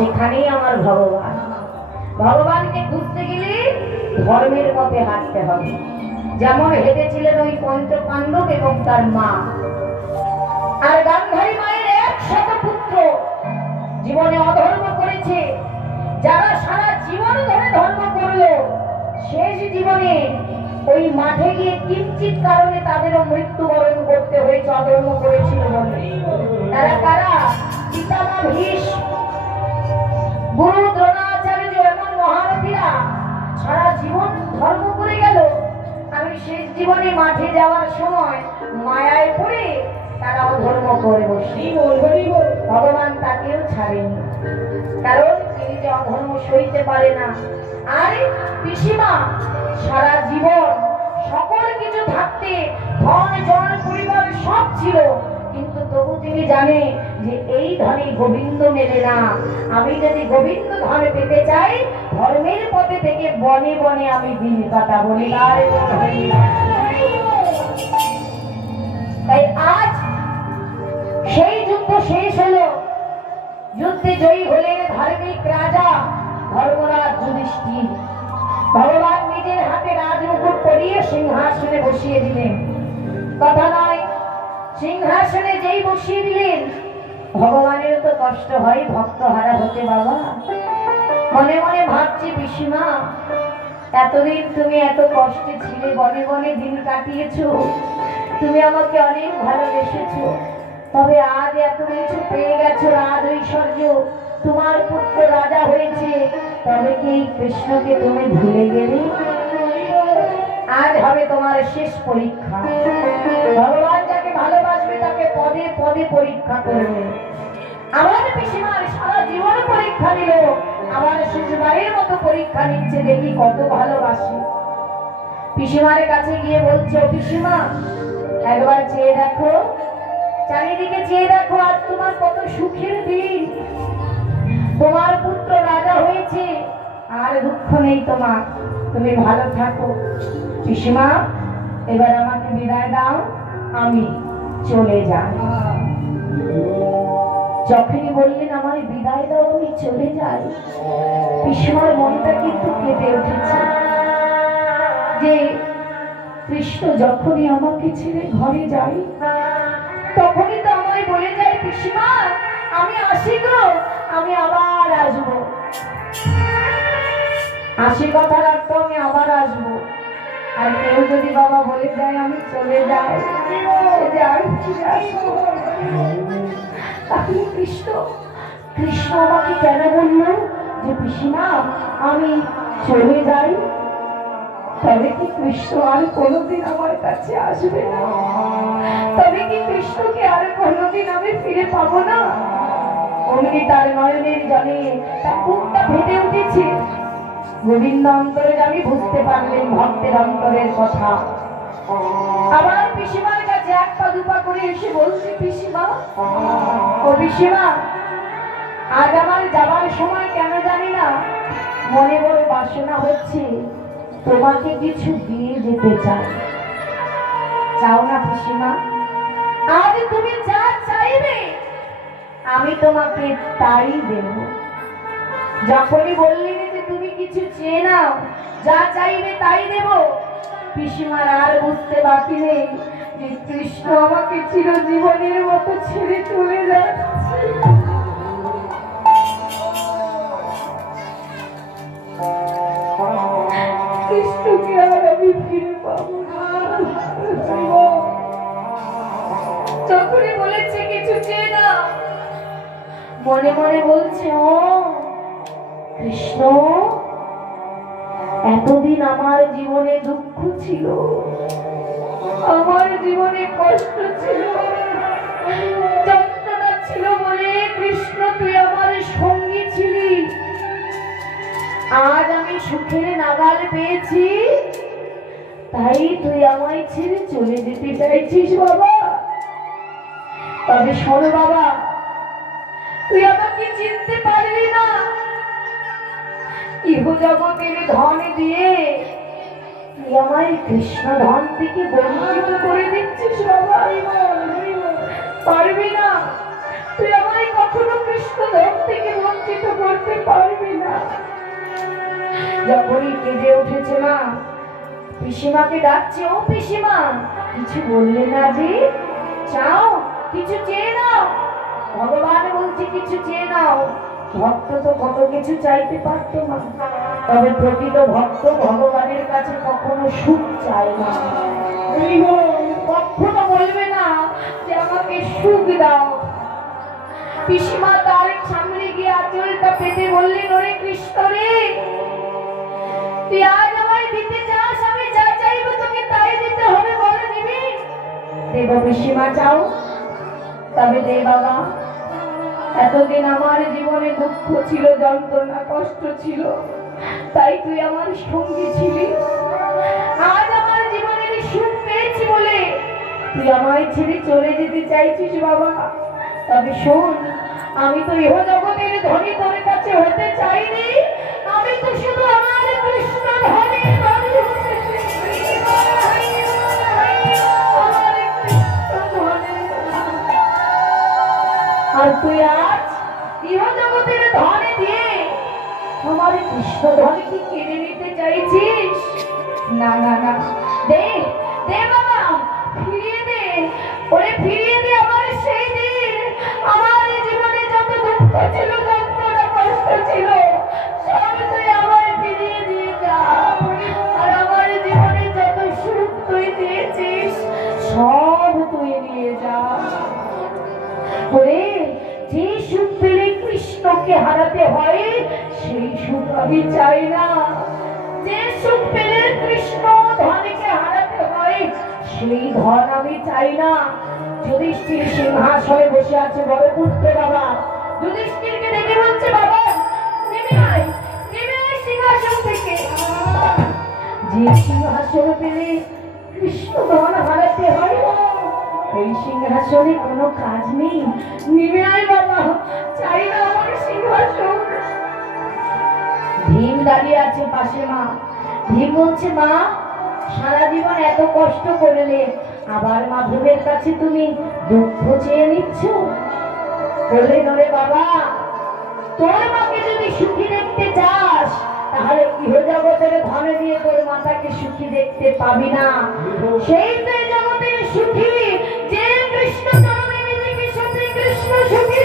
সেখানেই আমার ভগবান। ভগবানকে খুঁজতে গেলে ধর্মের পথে হাঁটতে হবে। যেমন হেঁটেছিলেন ওই পঞ্চপাণ্ডব এবং তার মা। আর গান্ধারী মায়ের 100 পুত্র জীবনে অধর্ম করেছে। যারা সারা জীবন ধরে ধর্ম করলো, শেষ জীবনে ওই মাঠে গিয়ে কিঞ্চিত কারণে তাদেরও মৃত্যুবরণ করতে হয়েছে, অধর্ম করেছিল বলে। তারা কারা? পিতামহ ভীষ্ম, গুরু দ্রোণাচার্য, এমন মহারথীরা সারা জীবন ধর্ম করে গেল। আমি শেষ জীবনে মাঠে যাওয়ার সময় মায়ায় পড়ে তারা অধর্ম করে বসে। ভগবান তাকেও ছাড়েনি, কারণ তিনি যে অধর্ম সইতে পারে না। আর পিসিমা সারা জীবন সকল কিছু থাকতে, ধন জন পরিবার সব ছিল, কিন্তু তবু তিনি জানে যে এই ধনে গোবিন্দ মেলে না। আমি যদি গোবিন্দ ধন পেতে চাই, ধর্মের পথে থেকে বনে বনে আমি দিন কাটাবো। তাই আজ সেই যুদ্ধ শেষ হলো। যুদ্ধে জয়ী হলেন ধার্মিক রাজা ধর্মরাজ যুধিষ্ঠির। ভগবান নিজের হাতে রাজমুকুট পরিয়ে সিংহাসনে বসিয়ে দিলেন। কথা নয়, সিংহাসনে যেই বসিয়ে দিলেন, ভগবানের তো কষ্ট হয় ভক্ত হারা হতে। বাবা মনে মনে ভাবছি, পিসিমা এতদিন তুমি এত কষ্টে ছিলে, বনে বনে দিন কাটিয়েছো, তুমি আমাকে অনেক ভালোবেসেছো, তবে আজ এত কিছু পেয়ে গেছো, রাজ ঐশ্বর্য, তোমার পুত্র রাজা হয়েছে, তবে কি কৃষ্ণকে তুমি ভুলে গেলে? আজ হবে তোমার শেষ পরীক্ষা। ভগবান যাকে ভালোবাসবে তাকে পদে পদে পরীক্ষা করবে। আমার পিসিমার সারা জীবন পরীক্ষা নিল, আমার শেষবারের মতো পরীক্ষা নিচ্ছে, দেখি কত ভালোবাসে। পিসিমার কাছে গিয়ে বলছে, ও পিসিমা একবার চেয়ে দেখো, চারিদিকে চেয়ে দেখো, আজ তোমার কত সুখের দিন। তোমার পুত্র রাজা হয়েছে, আর দুঃখ নেই তোমার, তুমি ভালো থাকো। পিসিমা এবার আমাকে বিদায় দাও, আমি চলে যাই। যখনই বললেন আমার বিদায় দাও, আমি চলে যাই, পিসিমার মনটা কিন্তু কেঁপে উঠেছে যে কৃষ্ণ যখনই আমাকে ছেড়ে ঘরে যাই, তখনই তো আমায় বলে যায়, পিসিমা আমি আসি গো, আমি আবার আসবো। আসি কথা রাখতো, আমি আবার আসবো। আর কেউ যদি বাবা বলে যায় আমি চলে যাই, তাহলে কৃষ্ণ কৃষ্ণ আমাকে কেন বললো যে পিসিমা আমি চলে যাই? তবে কি কৃষ্ণ আর কোনোদিন আমার কাছে আসবে না? তবে কি কৃষ্ণকে আর কোনোদিন আমি ফিরে পাবো না? অমনি তার নয়নের জলে তার বুকটা ফেটে উঠেছে। গোবিন্দ অন্তরে আমি বুঝতে পারলেন ভক্তের অন্তরের কথা। আবার পিসিমার কাছে এক পা দুপা করে এসে বলছি, পিসিমা ও পিসিমা, আজ আমার যাবার সময় কেন জানি না মনে বড় বাসনা হচ্ছে, তোমাকে কিছু দিয়ে যেতে চাই। চাও না পিসিমা? আজ তুমি যা চাইবে আমি তোমাকে তাই দেব। যখনই বললেন যে তুমি কিছু চেয়ে নাও, যা চাইবে তাই দেব, পিসিমার আর বুঝতে বাকি নেই যে কৃষ্ণ আমাকে চিরজীবনের মতো ছেড়ে চলে যাচ্ছে। কৃষ্ণকে আর আমি ফিরে পাবো না। যখনই বলেছে কিছু চেয়ে নাও, মনে মনে বলছে, ও কৃষ্ণ এতদিন আমার জীবনে দুঃখ ছিল, আমার জীবনে কষ্ট ছিল, যন্ত্রণা ছিল বলে কৃষ্ণ তুই আমার সঙ্গী ছিলি। আজ আমি সুখের নাগাল পেয়েছি, তাই তুই আমায় ছেড়ে চলে যেতে চাইছিস বাবা। তবে শোনো বাবা, তুই আমাকে চিনতে পারবি না। ইহ জগতের ধন দিয়ে তুই আমায় কৃষ্ণ ধন থেকে বঞ্চিত করে দিচ্ছিস বাবা। পারবি না, তুই আমায় কখনো কৃষ্ণ কৃষ্ণ ধাম থেকে বঞ্চিত করতে পারবে না। যখনই কেঁদে উঠেছে মা, পিসিমাকে ডাকছে, ও পিসিমা কিছু বললে না যে? চাও কিছু চেয়ে নাও। ভগবান বলছে কিছু চেয়ে নাও। ভক্ত তো কত কিছু চাইতে পারতো না, তবে প্রকৃত ভক্ত ভগবানের কাছে কখনো সুখ চায় না। কখনো বলবে না যে আমাকে সুখ দাও। পিসিমা তার সামনে গিয়ে আঁচলটা পেতে বললেন, ওরে কৃষ্ণ রে, তুই আজ আমায় দিতে চাস, আমি যা চাইবো তোকে তাই দিতে হবে, বলে দিবি? দেব পিসিমা, চাও তবে দে বাবা। এতদিন আমার জীবনে দুঃখ ছিল, যন্ত্রণা কষ্ট ছিল, তাই তুই আমার সঙ্গী ছিলি। আজ আমার জীবনের সুখ পেয়েছি বলে তুই আমায় ছেড়ে চলে যেতে চাইছিস বাবা। তবে শোন, আমি তো ইহ জগতের ধনী তোর কাছে হতে চাইনি, আমি তো শুধু আমার কৃষ্ণ ধনী ধনী হতে চাই। আর তুই আজ ইহ জগতের ধনে দিয়ে আমার কৃষ্ণ ধনকে কেড়ে নিতে চাইছিস? না না না, দে দে বাবা, ফিরিয়ে দে। ওরে ফিরিয়ে দে আমার সেই দিন, আমার জীবনে যত দুঃখ ছিল, যন্ত্রণা কষ্ট ছিল, সব তুই আমায় ফিরিয়ে দিয়ে যা। আর আমার জীবনে যত সুখ তুই দিয়েছিস, সব তুই নিয়ে যা। ওরে, যে সুখ পেলে কৃষ্ণকে হারাতে হয় সেই সুখ আমি চাই না। যে সুখ পেলে কৃষ্ণ ধনকে হারাতে হয় সেই ধন আমি চাই না। যুধিষ্ঠির সিংহাসনে বসে আছে বড় পুত্র বাবা। যুধিষ্ঠিরকে দেখে বলছে, বাবা নেমে আয়, নেমে আয় সিংহাসন থেকে। যে সিংহাসন পেলে কৃষ্ণ ধন হারাতে হয় ওই সিংহাসনে কোনো কাজ নেই, নেমে আয় বাবা, চাই না আমার সিংহাসন। ভীম দাঁড়িয়ে আছে পাশে। মা, ভীম বলছে, মা সারা জীবন এত কষ্ট করলে আবার মাধবের কাছে তুমি দুঃখ চেয়ে নিচ্ছ? বললেন, ওরে বাবা, তোর মাকে যদি সুখী দেখতে চাস তাহলে ইহ জগতের ধনে দিয়ে তোর মাতাকে সুখী দেখতে পাবি না। সেই তো জগতের সুখী, যে কৃষ্ণ চরণে নিজেকে সত্যি কৃষ্ণ সুখী